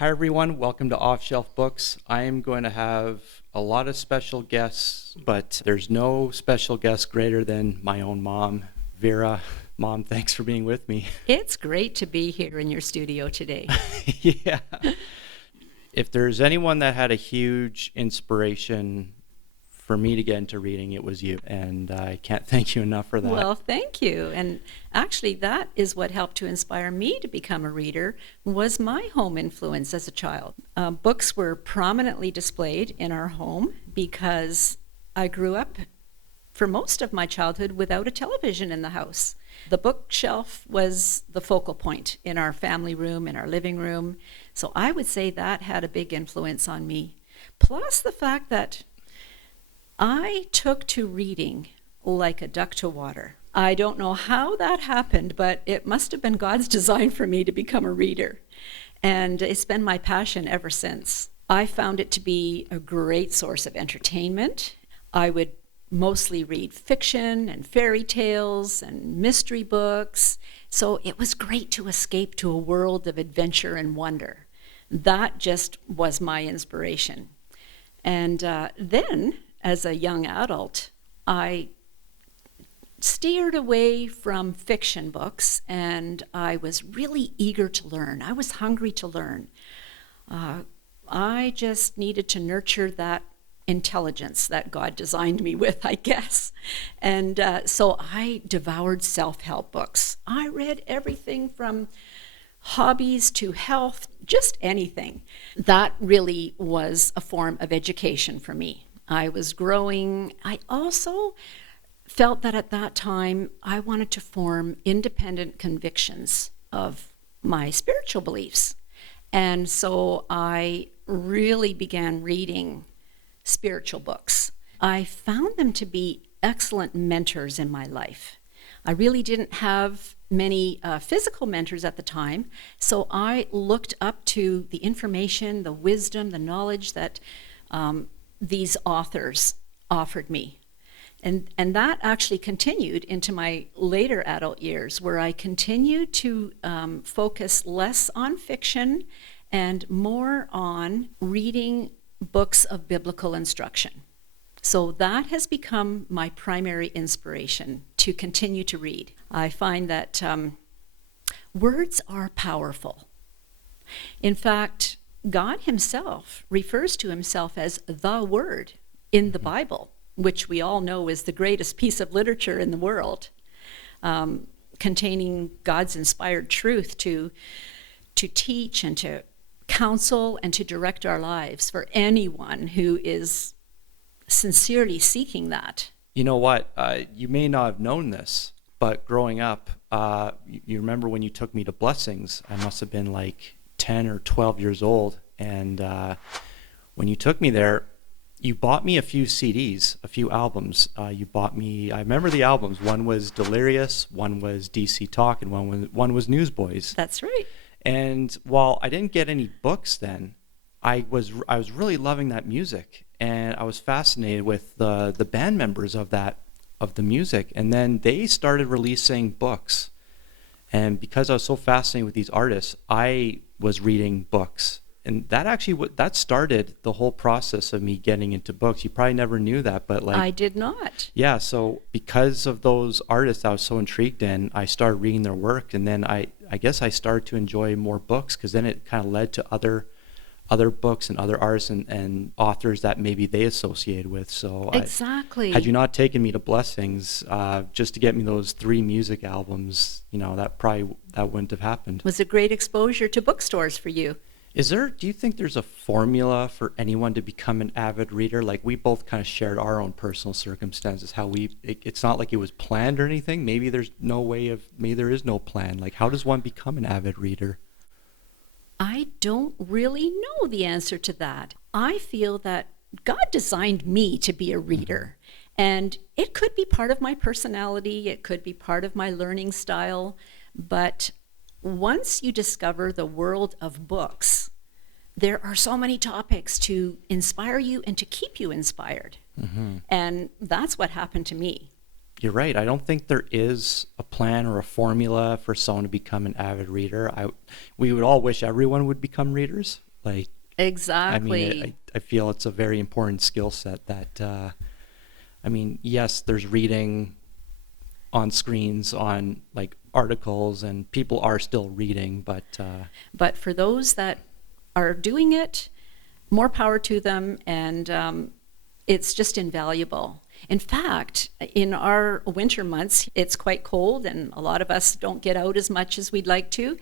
Hi everyone, welcome to Off Shelf Books. I am going to have a lot of special guests, but there's no special guest greater than my own mom, Vera. Mom, thanks for being with me. It's great to be here in your studio today. Yeah. If there's anyone that had a huge inspiration for me to get into reading, it was you. And I can't thank you enough for that. Well, thank you. And actually, that is what helped to inspire me to become a reader, was my home influence as a child. Books were prominently displayed in our home because I grew up for most of my childhood without a television in the house. The bookshelf was the focal point in our family room, in our living room. So I would say that had a big influence on me. Plus the fact that I took to reading like a duck to water. I don't know how that happened, but it must have been God's design for me to become a reader. And it's been my passion ever since. I found it to be a great source of entertainment. I would mostly read fiction and fairy tales and mystery books. So it was great to escape to a world of adventure and wonder. That just was my inspiration. And then, as a young adult, I steered away from fiction books, and I was really eager to learn. I was hungry to learn. I just needed to nurture that intelligence that God designed me with, I guess. And so I devoured self-help books. I read everything from hobbies to health, just anything. That really was a form of education for me. I was growing. I also felt that at that time I wanted to form independent convictions of my spiritual beliefs. And so I really began reading spiritual books. I found them to be excellent mentors in my life. I really didn't have many physical mentors at the time, so I looked up to the information, the wisdom, the knowledge that these authors offered me. And that actually continued into my later adult years, where I continued to focus less on fiction and more on reading books of biblical instruction. So that has become my primary inspiration to continue to read. I find that words are powerful. In fact, God himself refers to himself as the Word in the Bible, which we all know is the greatest piece of literature in the world, containing God's inspired truth to teach and to counsel and to direct our lives for anyone who is sincerely seeking that. You know what? You may not have known this, but growing up, you remember when you took me to Blessings, I must have been like 10 or 12 years old. And when you took me there, you bought me a few CDs, a few albums. You bought me, I remember the albums. One was Delirious, one was DC Talk, and one was Newsboys. That's right. And while I didn't get any books then, I was really loving that music, and I was fascinated with the band members of the music. And then they started releasing books, and because I was so fascinated with these artists, I was reading books, and that actually that started the whole process of me getting into books. You probably never knew that, but like I did not. Yeah, so because of those artists I was so intrigued in, I started reading their work, and then I guess I started to enjoy more books, because then it kind of led to other books and other artists and authors that maybe they associated with. So exactly. Had you not taken me to Blessings just to get me those 3 music albums, that wouldn't have happened. It was a great exposure to bookstores for you. Do you think there's a formula for anyone to become an avid reader? Like, we both kind of shared our own personal circumstances, it's not like it was planned or anything. Maybe there is no plan. Like, how does one become an avid reader? I don't really know the answer to that. I feel that God designed me to be a reader, and it could be part of my personality, it could be part of my learning style, but once you discover the world of books, there are so many topics to inspire you and to keep you inspired. Mm-hmm. And that's what happened to me. You're right. I don't think there is a plan or a formula for someone to become an avid reader. We would all wish everyone would become readers, Like, Exactly. I mean, I feel it's a very important skill set that, I mean, yes, there's reading on screens, on like articles, and people are still reading, But for those that are doing it, more power to them, and it's just invaluable. In fact, in our winter months, it's quite cold, and a lot of us don't get out as much as we'd like to.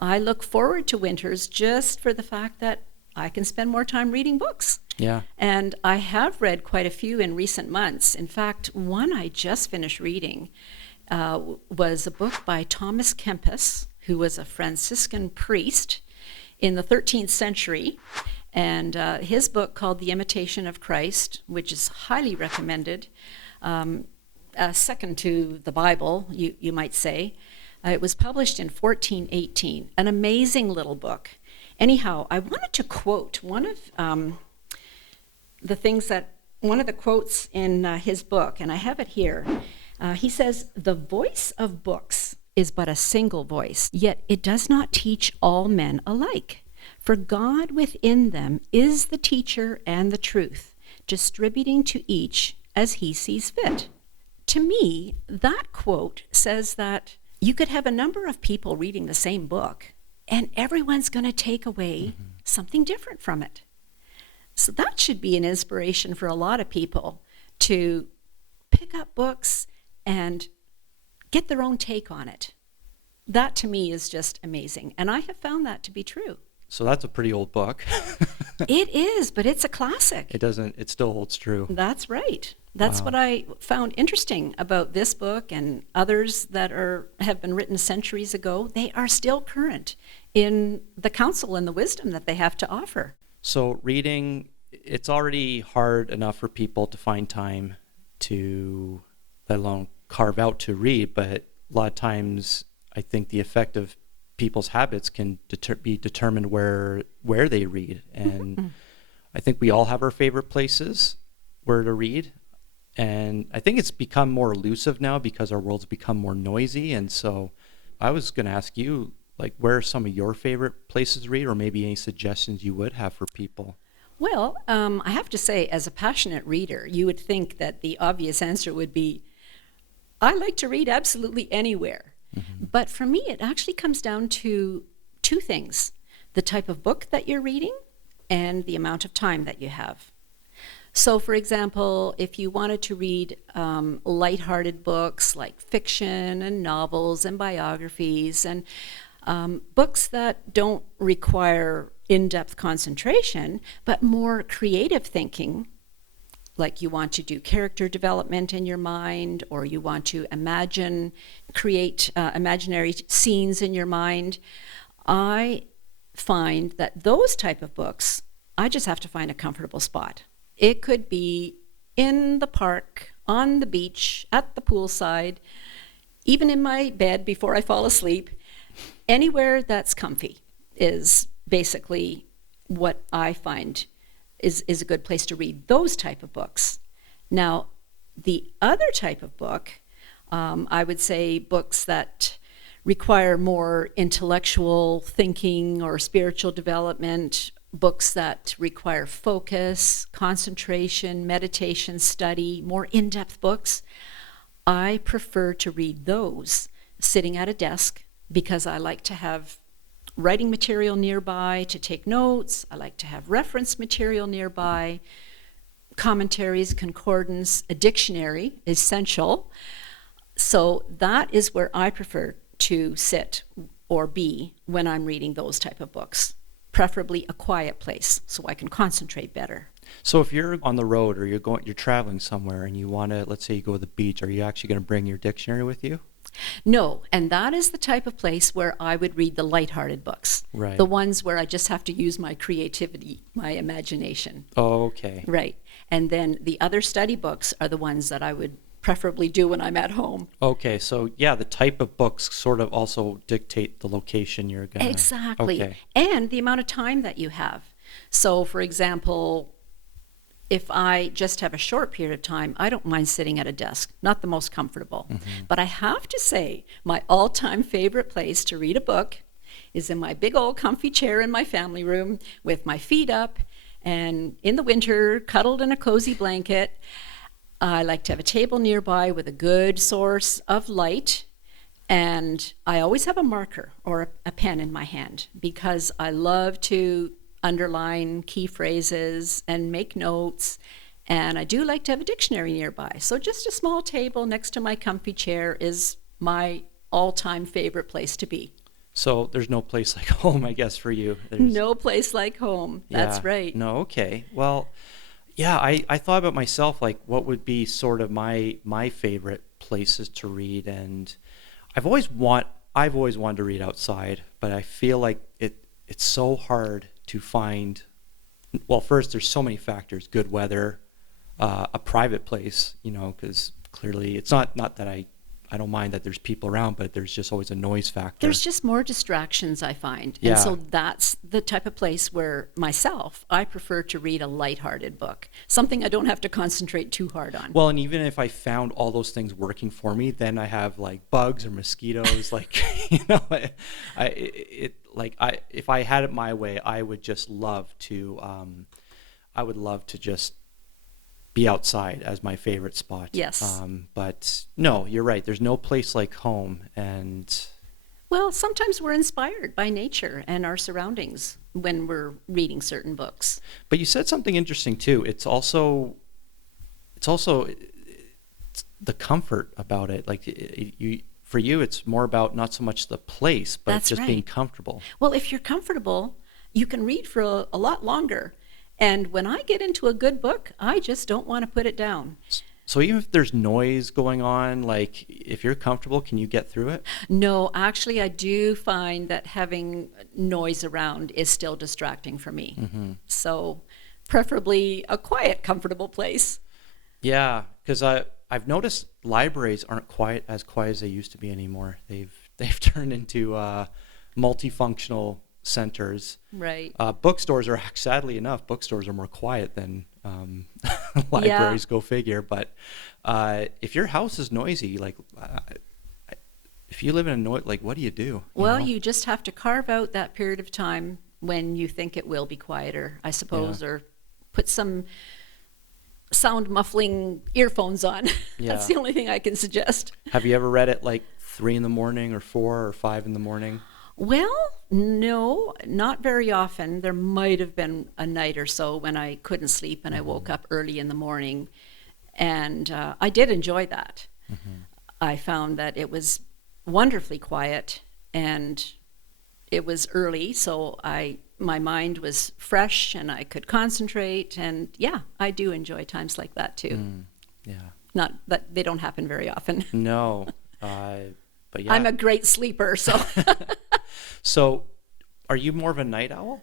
I look forward to winters just for the fact that I can spend more time reading books. yeah. And I have read quite a few in recent months. In fact, one I just finished reading was a book by Thomas Kempis, who was a Franciscan priest in the 13th century. And his book called The Imitation of Christ, which is highly recommended, second to the Bible, you might say. It was published in 1418, an amazing little book. Anyhow, I wanted to quote one of the quotes in his book, and I have it here. He says, "The voice of books is but a single voice, yet it does not teach all men alike. For God within them is the teacher and the truth, distributing to each as he sees fit." To me, that quote says that you could have a number of people reading the same book, and everyone's going to take away something different from it. So that should be an inspiration for a lot of people to pick up books and get their own take on it. That to me is just amazing, and I have found that to be true. So that's a pretty old book. It is, but it's a classic. It still holds true. That's right. That's what I found interesting about this book and others that have been written centuries ago. They are still current in the counsel and the wisdom that they have to offer. So reading, it's already hard enough for people to find time to, let alone carve out to read, but a lot of times I think the effect of people's habits can be determined where they read. And I think we all have our favorite places where to read. And I think it's become more elusive now because our world's become more noisy. And so I was going to ask you, like, where are some of your favorite places to read, or maybe any suggestions you would have for people? Well, I have to say, as a passionate reader, you would think that the obvious answer would be, I like to read absolutely anywhere. But for me, it actually comes down to two things: the type of book that you're reading and the amount of time that you have. So, for example, if you wanted to read lighthearted books like fiction and novels and biographies and books that don't require in-depth concentration, but more creative thinking, like you want to do character development in your mind, or you want to create imaginary scenes in your mind, I find that those type of books, I just have to find a comfortable spot. It could be in the park, on the beach, at the poolside, even in my bed before I fall asleep. Anywhere that's comfy is basically what I find is a good place to read those type of books. Now, the other type of book, I would say books that require more intellectual thinking or spiritual development, books that require focus, concentration, meditation, study, more in-depth books. I prefer to read those sitting at a desk because I like to have writing material nearby to take notes. I like to have reference material nearby, commentaries, concordance, a dictionary, essential. So that is where I prefer to sit or be when I'm reading those type of books, preferably a quiet place so I can concentrate better. So if you're on the road or you're traveling somewhere and you want to, let's say you go to the beach, are you actually going to bring your dictionary with you? No, and that is the type of place where I would read the lighthearted books. Right. The ones where I just have to use my creativity, my imagination. Oh, okay. Right. And then the other study books are the ones that I would preferably do when I'm at home. Okay, so yeah, the type of books sort of also dictate the location you're going to... Exactly. Okay. And the amount of time that you have. So, for example, if I just have a short period of time, I don't mind sitting at a desk. Not the most comfortable. But I have to say, my all-time favorite place to read a book is in my big old comfy chair in my family room with my feet up, and in the winter, cuddled in a cozy blanket. I like to have a table nearby with a good source of light, and I always have a marker or a pen in my hand because I love to underline key phrases and make notes, and I do like to have a dictionary nearby. So just a small table next to my comfy chair is my all-time favorite place to be. So there's no place like home, I guess, for you. No place like home. That's Yeah. right. No, okay. Well, yeah, I thought about myself, like what would be sort of my favorite places to read, and I've always wanted to read outside, but I feel like it's so hard to find. Well, first there's so many factors: good weather, a private place, because clearly it's not that I don't mind that there's people around, but there's just always a noise factor. There's just more distractions, I find. Yeah. And so that's the type of place where I prefer to read a lighthearted book, something I don't have to concentrate too hard on. Well, and even if I found all those things working for me, then I have like bugs or mosquitoes, like, if I had it my way, I would just love to, just be outside as my favorite spot. Yes. But no, you're right. There's no place like home. And Well, sometimes we're inspired by nature and our surroundings when we're reading certain books. but you said something interesting too. It's also the comfort about it. Like for you, it's more about not so much the place, but That's just being right. comfortable. Well, if you're comfortable, you can read for a lot longer. And when I get into a good book, I just don't want to put it down. So even if there's noise going on, like if you're comfortable, can you get through it? No, actually, I do find that having noise around is still distracting for me. Mm-hmm. So preferably a quiet, comfortable place. Yeah, because I've noticed libraries aren't quite as quiet as they used to be anymore. They've turned into multifunctional centers. Right. Bookstores are, sadly enough, bookstores are more quiet than libraries. Go figure. But if your house is noisy, like if you live in a noise, like what do you do? Well, know? you just have to carve out that period of time when you think it will be quieter, I suppose, Yeah. or put some sound muffling earphones on. Yeah. That's the only thing I can suggest. Have you ever read it like 3 in the morning or 4 or 5 in the morning? Well, no, not very often. There might have been a night or so when I couldn't sleep and I woke up early in the morning. And I did enjoy that. Mm-hmm. I found that it was wonderfully quiet and it was early, so my mind was fresh and I could concentrate. And yeah, I do enjoy times like that too. Yeah. Not that they don't happen very often. No. But yeah. I'm a great sleeper, so. So, are you more of a night owl?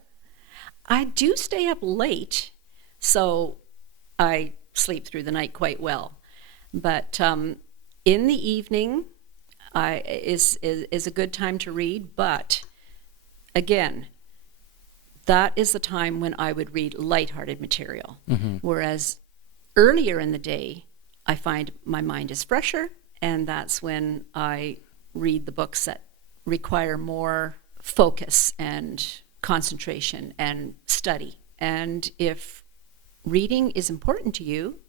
I do stay up late, so I sleep through the night quite well. But in the evening is a good time to read. But again, that is the time when I would read lighthearted material. Mm-hmm. Whereas earlier in the day, I find my mind is fresher, and that's when I read the books that require more focus and concentration and study. And if reading is important to you,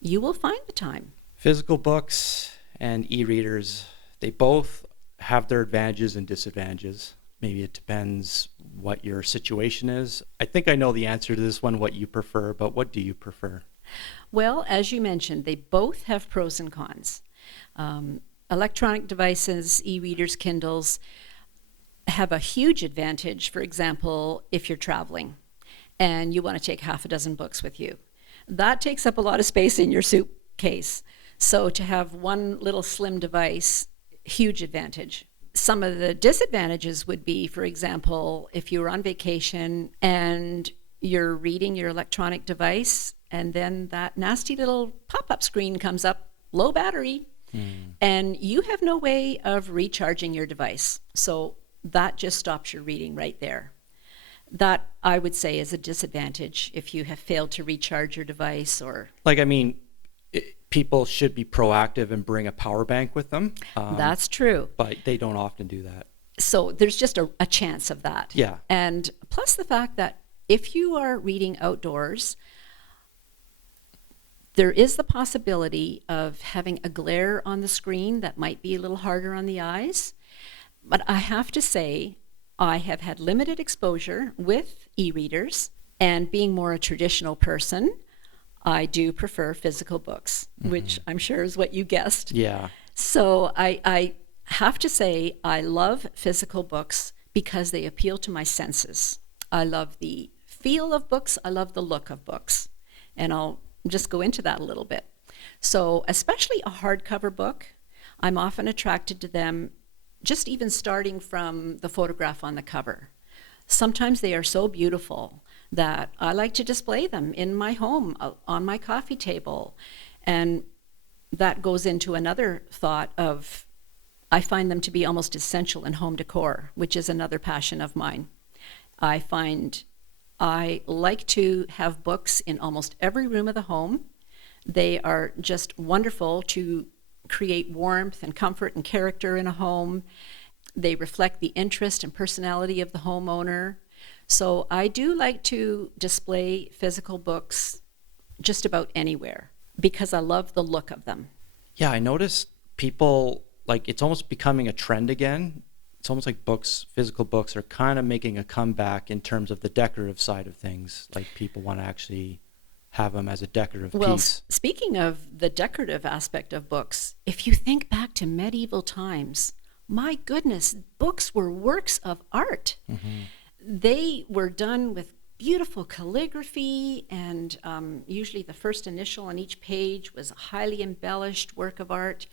you will find the time. Physical books and e-readers, they both have their advantages and disadvantages. Maybe it depends what your situation is. I think I know the answer to this one, what you prefer, but what do you prefer? Well, as you mentioned, they both have pros and cons. Electronic devices, e-readers, Kindles, have a huge advantage, for example, if you're traveling and you want to take half a dozen books with you. That takes up a lot of space in your suitcase. So to have one little slim device, huge advantage. Some of the disadvantages would be, for example, if you were on vacation and you're reading your electronic device and then that nasty little pop-up screen comes up, low battery, and you have no way of recharging your device. So that just stops your reading right there. That, I would say, is a disadvantage if you have failed to recharge your device or... Like, I mean, people should be proactive and bring a power bank with them. That's true. But they don't often do that. So there's just a chance of that. Yeah. And plus the fact that if you are reading outdoors, there is the possibility of having a glare on the screen that might be a little harder on the eyes. But I have to say, I have had limited exposure with e-readers, and being more a traditional person, I do prefer physical books, which I'm sure is what you guessed. Yeah. So I have to say I love physical books because they appeal to my senses. I love the feel of books. I love the look of books. And I'll just go into that a little bit. So especially a hardcover book, I'm often attracted to them just even starting from the photograph on the cover. Sometimes they are so beautiful that I like to display them in my home, on my coffee table. And that goes into another thought of, I find them to be almost essential in home decor, which is another passion of mine. I find I like to have books in almost every room of the home. They are just wonderful to create warmth and comfort and character in a home. They reflect the interest and personality of the homeowner. So I do like to display physical books just about anywhere because I love the look of them. Yeah, I noticed people, like, it's almost becoming a trend again. It's almost like books, physical books are kind of making a comeback in terms of the decorative side of things. Like, people want to actually have them as a decorative piece. Speaking of the decorative aspect of books, if you think back to medieval times, my goodness, books were works of art. They were done with beautiful calligraphy, and usually the first initial on each page was a highly embellished work of art.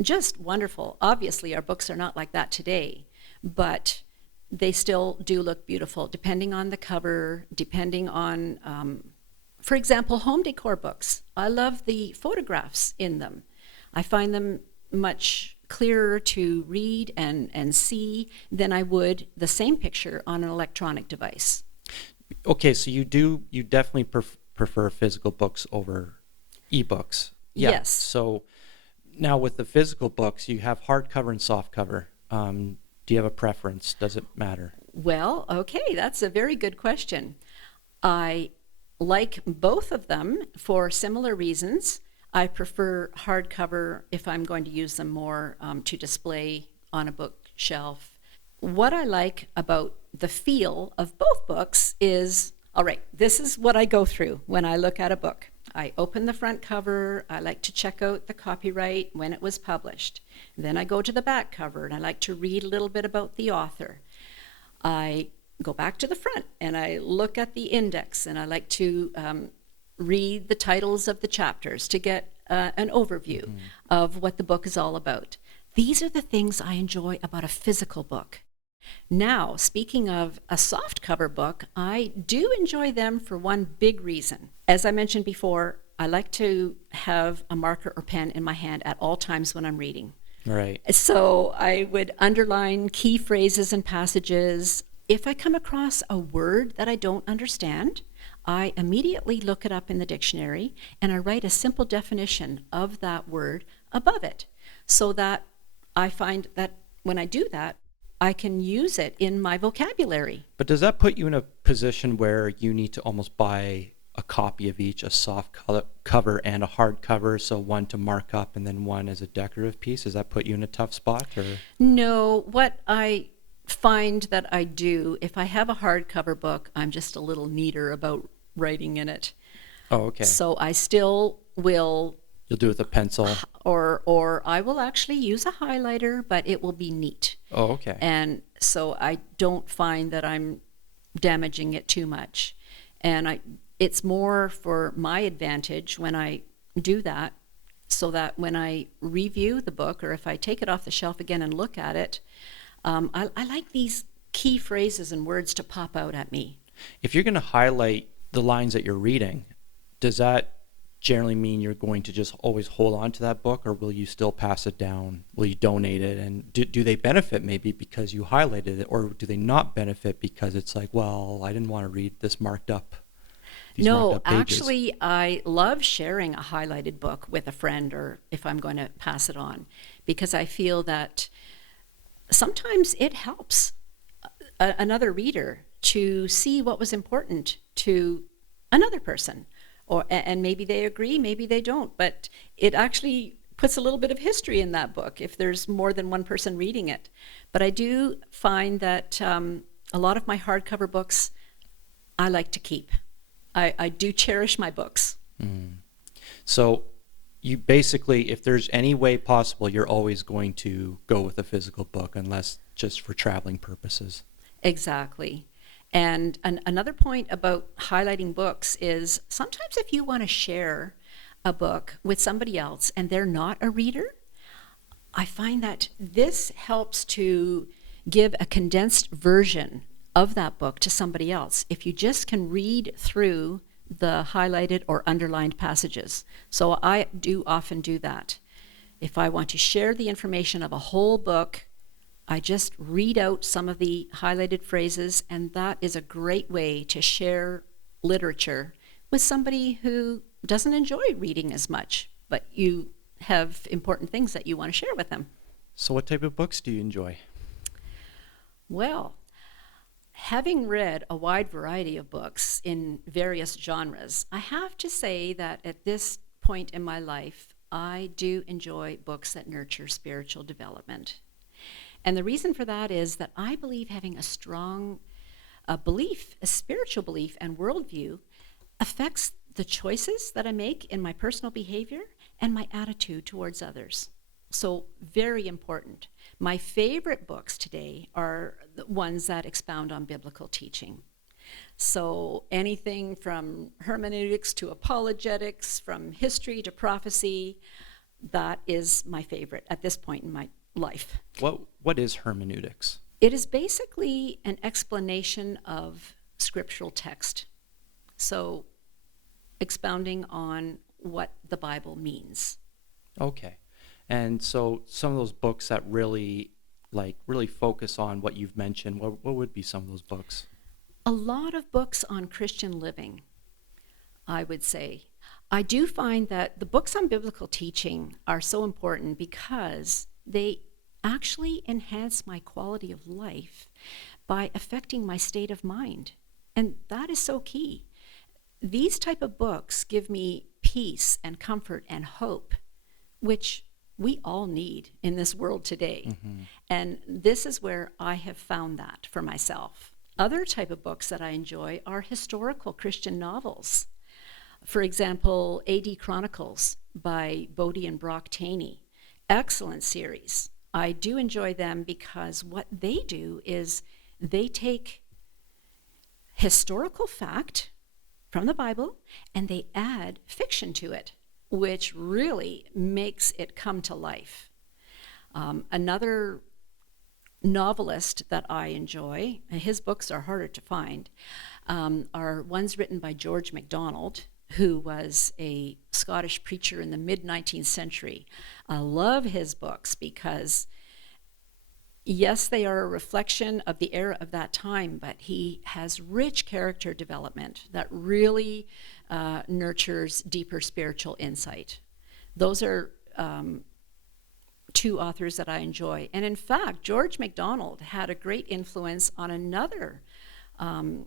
Just wonderful. Obviously, our books are not like that today, but they still do look beautiful, depending on the cover, depending on, for example, home decor books. I love the photographs in them. I find them much clearer to read and see than I would the same picture on an electronic device. Okay, so you definitely prefer physical books over ebooks. Yeah. Yes. So now with the physical books, you have hardcover and softcover. Do you have a preference? Does it matter? Well, okay, that's a very good question. I like both of them for similar reasons. I prefer hardcover if I'm going to use them more to display on a bookshelf. What I like about the feel of both books is, all right, this is what I go through when I look at a book. I open the front cover, I like to check out the copyright, when it was published. Then I go to the back cover and I like to read a little bit about the author. I go back to the front and I look at the index and I like to read the titles of the chapters to get an overview of what the book is all about. These are the things I enjoy about a physical book. Now, speaking of a softcover book, I do enjoy them for one big reason. As I mentioned before, I like to have a marker or pen in my hand at all times when I'm reading. Right. So I would underline key phrases and passages. If I come across a word that I don't understand, I immediately look it up in the dictionary and I write a simple definition of that word above it, so that I find that when I do that, I can use it in my vocabulary. But does that put you in a position where you need to almost buy a copy of each, a soft cover and a hard cover, so one to mark up and then one as a decorative piece? Does that put you in a tough spot? Or? No, what I find that I do, if I have a hardcover book, I'm just a little neater about writing in it. Oh, okay. So I still will. You'll do it with a pencil. Or I will actually use a highlighter, but it will be neat. Oh, okay. And so I don't find that I'm damaging it too much. And it's more for my advantage when I do that, so that when I review the book or if I take it off the shelf again and look at it, I like these key phrases and words to pop out at me. If you're going to highlight the lines that you're reading, does that generally mean you're going to just always hold on to that book, or will you still pass it down? Will you donate it? And do they benefit maybe because you highlighted it, or do they not benefit because it's like, well, I didn't want to read this marked up? No, actually, I love sharing a highlighted book with a friend, or if I'm going to pass it on, because I feel that sometimes it helps another reader to see what was important to another person, and maybe they agree, maybe they don't, but it actually puts a little bit of history in that book if there's more than one person reading it. But I do find that a lot of my hardcover books I like to keep. I do cherish my books. So you basically, if there's any way possible, you're always going to go with a physical book, unless just for traveling purposes. Exactly. And another point about highlighting books is sometimes if you want to share a book with somebody else and they're not a reader, I find that this helps to give a condensed version of that book to somebody else if you just can read through the highlighted or underlined passages. So I do often do that. If I want to share the information of a whole book, I just read out some of the highlighted phrases, and that is a great way to share literature with somebody who doesn't enjoy reading as much, but you have important things that you want to share with them. So what type of books do you enjoy? Well, having read a wide variety of books in various genres, I have to say that at this point in my life, I do enjoy books that nurture spiritual development. And the reason for that is that I believe having a strong belief, a spiritual belief and worldview affects the choices that I make in my personal behavior and my attitude towards others. So very important. My favorite books today are the ones that expound on biblical teaching. So anything from hermeneutics to apologetics, from history to prophecy, that is my favorite at this point in my life. What is hermeneutics? It is basically an explanation of scriptural text. So expounding on what the Bible means. Okay. And so some of those books that really focus on what you've mentioned, what would be some of those books? A lot of books on Christian living, I would say. I do find that the books on biblical teaching are so important because they actually enhance my quality of life by affecting my state of mind. And that is so key. These type of books give me peace and comfort and hope, which we all need in this world today. Mm-hmm. And this is where I have found that for myself. Other type of books that I enjoy are historical Christian novels. For example, AD Chronicles by Bodie and Brock Taney. Excellent series. I do enjoy them because what they do is they take historical fact from the Bible and they add fiction to it, which really makes it come to life. Another novelist that I enjoy, and his books are harder to find, are ones written by George MacDonald, who was a Scottish preacher in the mid-19th century. I love his books because, yes, they are a reflection of the era of that time, but he has rich character development that really nurtures deeper spiritual insight. Those are two authors that I enjoy. And in fact, George MacDonald had a great influence on another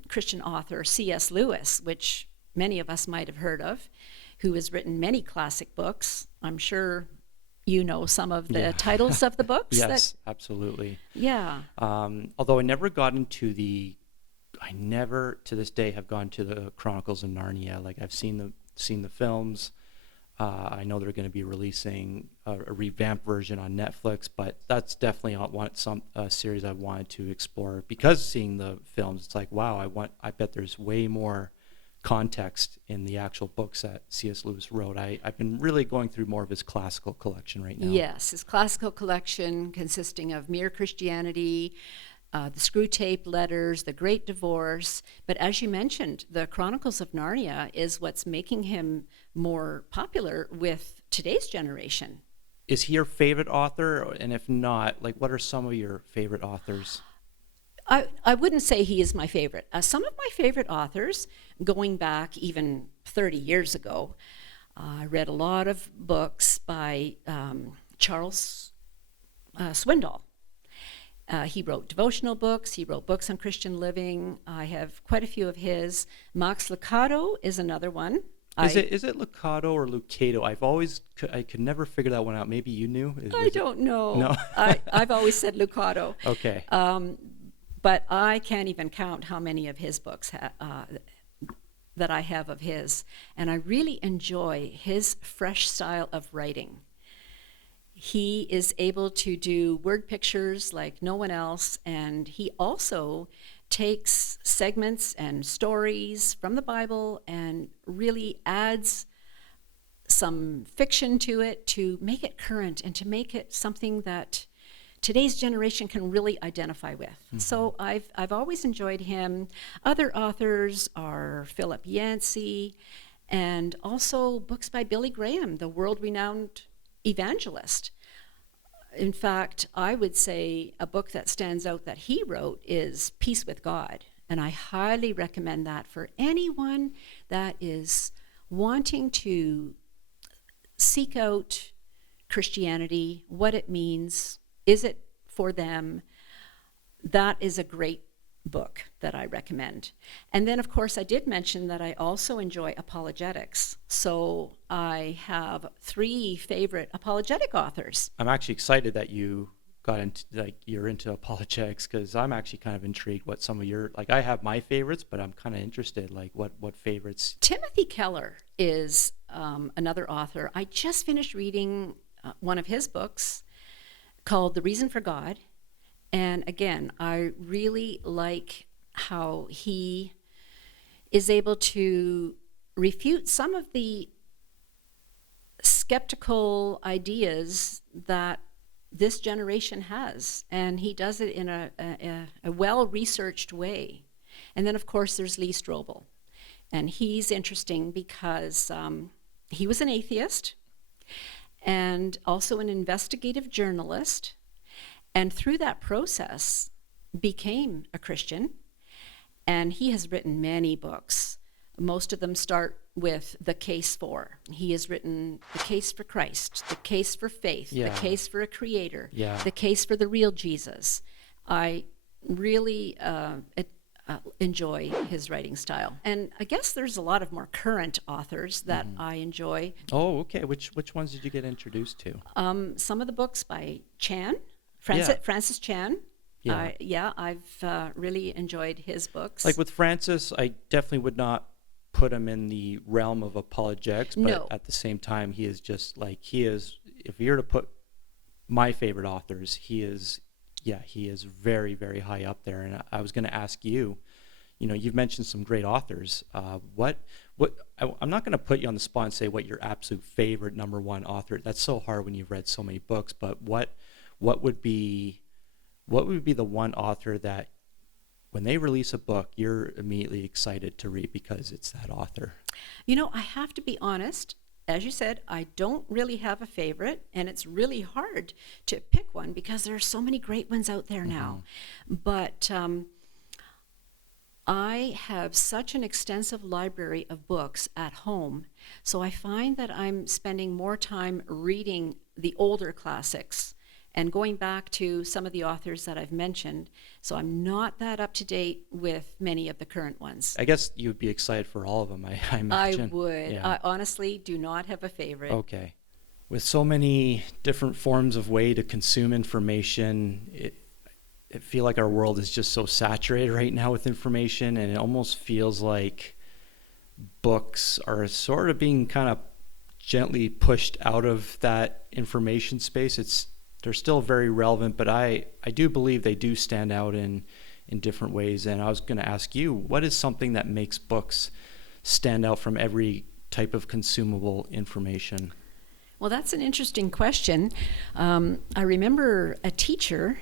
Christian author, C.S. Lewis, which many of us might have heard of, who has written many classic books. I'm sure you know some of the titles of the books. Yes, absolutely. Yeah. Although I never to this day have gone to the Chronicles of Narnia. Like I've seen the films. I know they're going to be releasing a revamped version on Netflix, but that's definitely a series I wanted to explore because seeing the films, it's like, wow, I bet there's way more context in the actual books that C.S. Lewis wrote. I've been really going through more of his classical collection right now. Yes, his classical collection consisting of Mere Christianity, the Screwtape Letters, The Great Divorce. But as you mentioned, the Chronicles of Narnia is what's making him more popular with today's generation. Is he your favorite author? And if not, like, what are some of your favorite authors? I wouldn't say he is my favorite. Some of my favorite authors, going back even 30 years ago, I read a lot of books by Charles Swindoll. He wrote devotional books. He wrote books on Christian living. I have quite a few of his. Max Lucado is another one. Is it Lucado or Lucado? I could never figure that one out. Maybe you knew. I don't know. No. I've always said Lucado. Okay. But I can't even count how many of his books that I have of his. And I really enjoy his fresh style of writing. He is able to do word pictures like no one else, and he also takes segments and stories from the Bible and really adds some fiction to it to make it current and to make it something that today's generation can really identify with. Mm-hmm. So I've always enjoyed him. Other authors are Philip Yancey, and also books by Billy Graham, the world-renowned evangelist. In fact, I would say a book that stands out that he wrote is Peace with God, and I highly recommend that for anyone that is wanting to seek out Christianity, what it means, is it for them? That is a great book that I recommend. And then, of course, I did mention that I also enjoy apologetics. So I have 3 favorite apologetic authors. I'm actually excited that you got into, you're into apologetics, because I'm actually kind of intrigued what some of your, I have my favorites, but I'm kind of interested, what favorites. Timothy Keller is another author. I just finished reading one of his books called The Reason for God. And again, I really like how he is able to refute some of the skeptical ideas that this generation has. And he does it in a well-researched way. And then, of course, there's Lee Strobel. And he's interesting because he was an atheist and also an investigative journalist. And through that process, became a Christian. And he has written many books. Most of them start with The Case For. He has written The Case for Christ, The Case for Faith, The Case for a Creator, The Case for the Real Jesus. I really enjoy his writing style. And I guess there's a lot of more current authors that I enjoy. Oh, okay. Which ones did you get introduced to? Some of the books by Chan. Francis Chan. I've really enjoyed his books. Like with Francis, I definitely would not put him in the realm of apologetics, but at the same time, he is just if you're to put my favorite authors, he is very, very high up there. And I was going to ask you, you've mentioned some great authors. I'm not going to put you on the spot and say what your absolute favorite number one author. That's so hard when you've read so many books, but what would be the one author that when they release a book, you're immediately excited to read because it's that author? I have to be honest. As you said, I don't really have a favorite, and it's really hard to pick one because there are so many great ones out there now. But I have such an extensive library of books at home, so I find that I'm spending more time reading the older classics and going back to some of the authors that I've mentioned. So I'm not that up to date with many of the current ones. I guess you'd be excited for all of them, I imagine. I would. Yeah. I honestly do not have a favorite. Okay. With so many different forms of way to consume information, I feel like our world is just so saturated right now with information, and it almost feels like books are sort of being kind of gently pushed out of that information space. They're still very relevant, but I do believe they do stand out in different ways. And I was going to ask you, what is something that makes books stand out from every type of consumable information? Well, that's an interesting question. I remember a teacher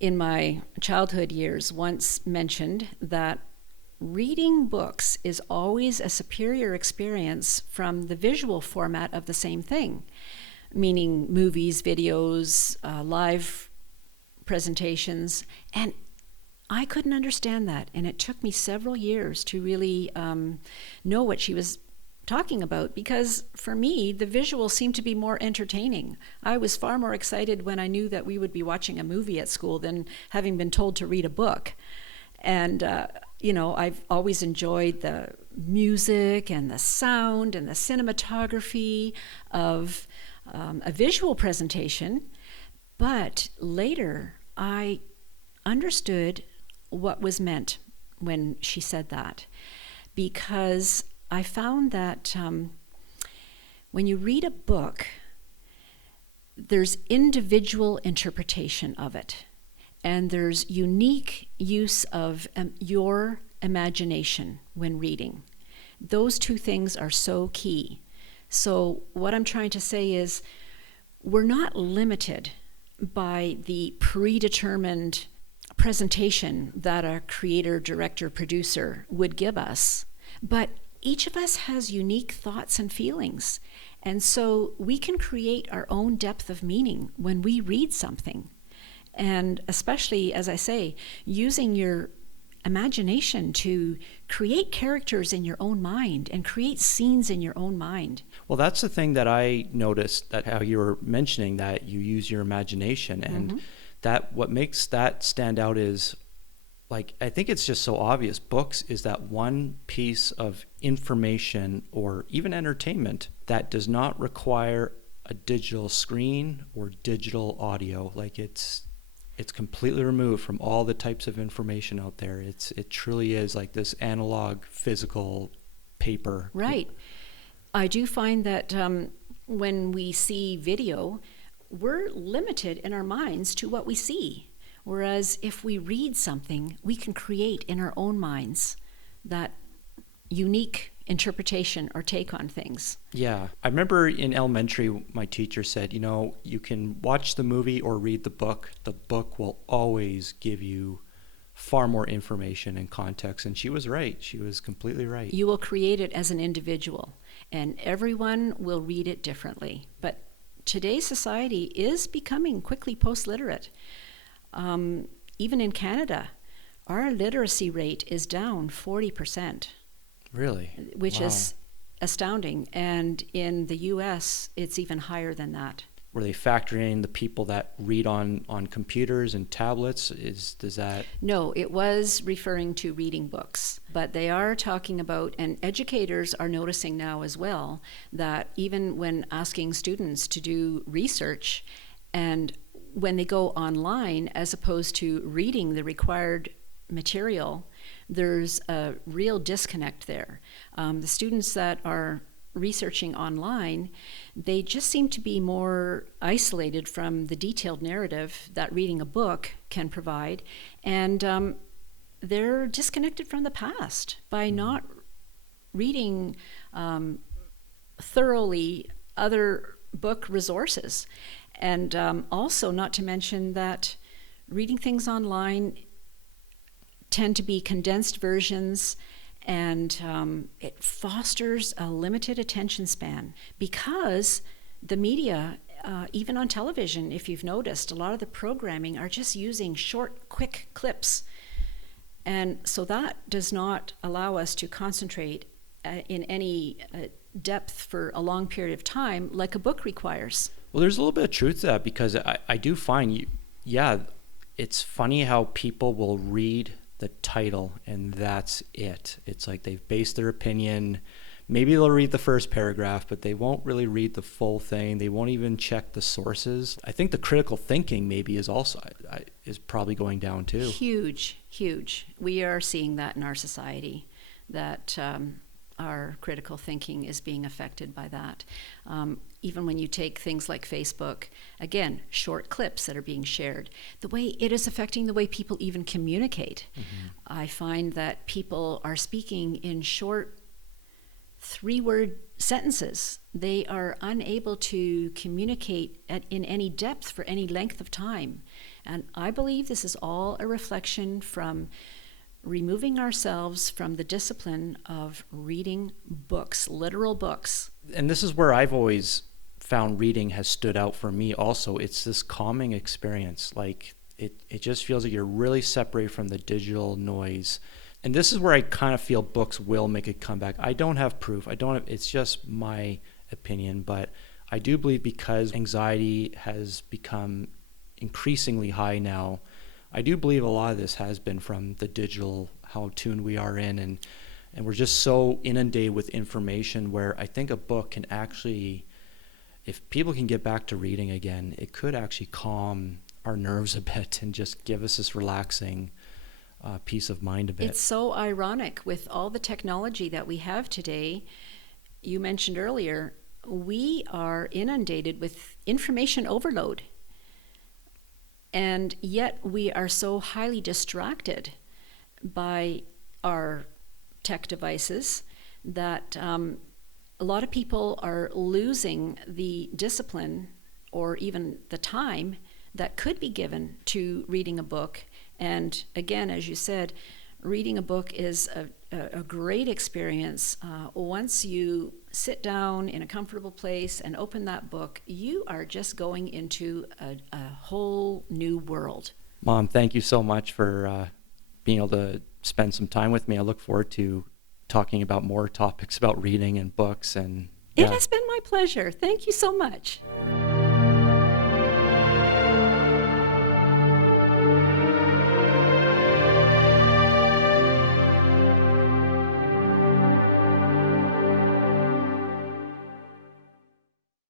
in my childhood years once mentioned that reading books is always a superior experience from the visual format of the same thing, meaning movies, videos, live presentations. And I couldn't understand that. And it took me several years to really know what she was talking about, because for me, the visuals seem to be more entertaining. I was far more excited when I knew that we would be watching a movie at school than having been told to read a book. And, I've always enjoyed the music and the sound and the cinematography of a visual presentation. But later, I understood what was meant when she said that, because I found that when you read a book, there's individual interpretation of it, and there's unique use of your imagination when reading. Those two things are so key. So what I'm trying to say is, we're not limited by the predetermined presentation that a creator, director, producer would give us, but each of us has unique thoughts and feelings. And so we can create our own depth of meaning when we read something. And especially, as I say, using your imagination to create characters in your own mind and create scenes in your own mind. Well, that's the thing that I noticed, that how you were mentioning that you use your imagination, and that what makes that stand out is, like, I think it's just so obvious. Books is that one piece of information or even entertainment that does not require a digital screen or digital audio. Like, it's completely removed from all the types of information out there. It truly is like this analog, physical paper. Right. I do find that when we see video, we're limited in our minds to what we see. Whereas if we read something, we can create in our own minds that unique interpretation or take on things. Yeah. I remember in elementary, my teacher said, you can watch the movie or read the book. The book will always give you far more information and context. And she was right. She was completely right. You will create it as an individual, and everyone will read it differently. But today's society is becoming quickly post-literate. Even in Canada, our literacy rate is down 40%. Really? Which Wow. is astounding. And in the US, it's even higher than that. Were they factoring the people that read on computers and tablets? Does that... No, it was referring to reading books. But they are talking about, and educators are noticing now as well, that even when asking students to do research, and when they go online as opposed to reading the required material, there's a real disconnect there. The students that are researching online, they just seem to be more isolated from the detailed narrative that reading a book can provide, and they're disconnected from the past by not reading thoroughly other book resources. And also, not to mention that reading things online tend to be condensed versions, and it fosters a limited attention span, because the media, even on television, if you've noticed, a lot of the programming are just using short, quick clips. And so that does not allow us to concentrate in any depth for a long period of time like a book requires. Well, there's a little bit of truth to that, because I do find, it's funny how people will read the title and that's it. It's like they've based their opinion. Maybe they'll read the first paragraph, but they won't really read the full thing. They won't even check the sources. I think the critical thinking maybe is also is probably going down too. Huge, huge. We are seeing that in our society, that our critical thinking is being affected by that. Even when you take things like Facebook, again, short clips that are being shared, the way it is affecting the way people even communicate. Mm-hmm. I find that people are speaking in short 3-word sentences. They are unable to communicate in any depth for any length of time. And I believe this is all a reflection from removing ourselves from the discipline of reading books, literal books. And this is where I've always found reading has stood out for me also. It's this calming experience. Like it just feels like you're really separated from the digital noise. and this is where I kind of feel books will make a comeback. I don't have proof. It's just my opinion, but I do believe because anxiety has become increasingly high now, I do believe a lot of this has been from the digital, how tuned we are in, and we're just so inundated with information where I think a book can actually, if people can get back to reading again, it could actually calm our nerves a bit and just give us this relaxing peace of mind a bit. It's so ironic with all the technology that we have today. You mentioned earlier, we are inundated with information overload. And yet we are so highly distracted by our tech devices that a lot of people are losing the discipline or even the time that could be given to reading a book. And again, as you said, reading a book is a great experience. Once you sit down in a comfortable place and open that book, you are just going into a whole new world. Mom, thank you so much for being able to spend some time with me. I look forward to talking about more topics about reading and books. And It has been my pleasure. Thank you so much.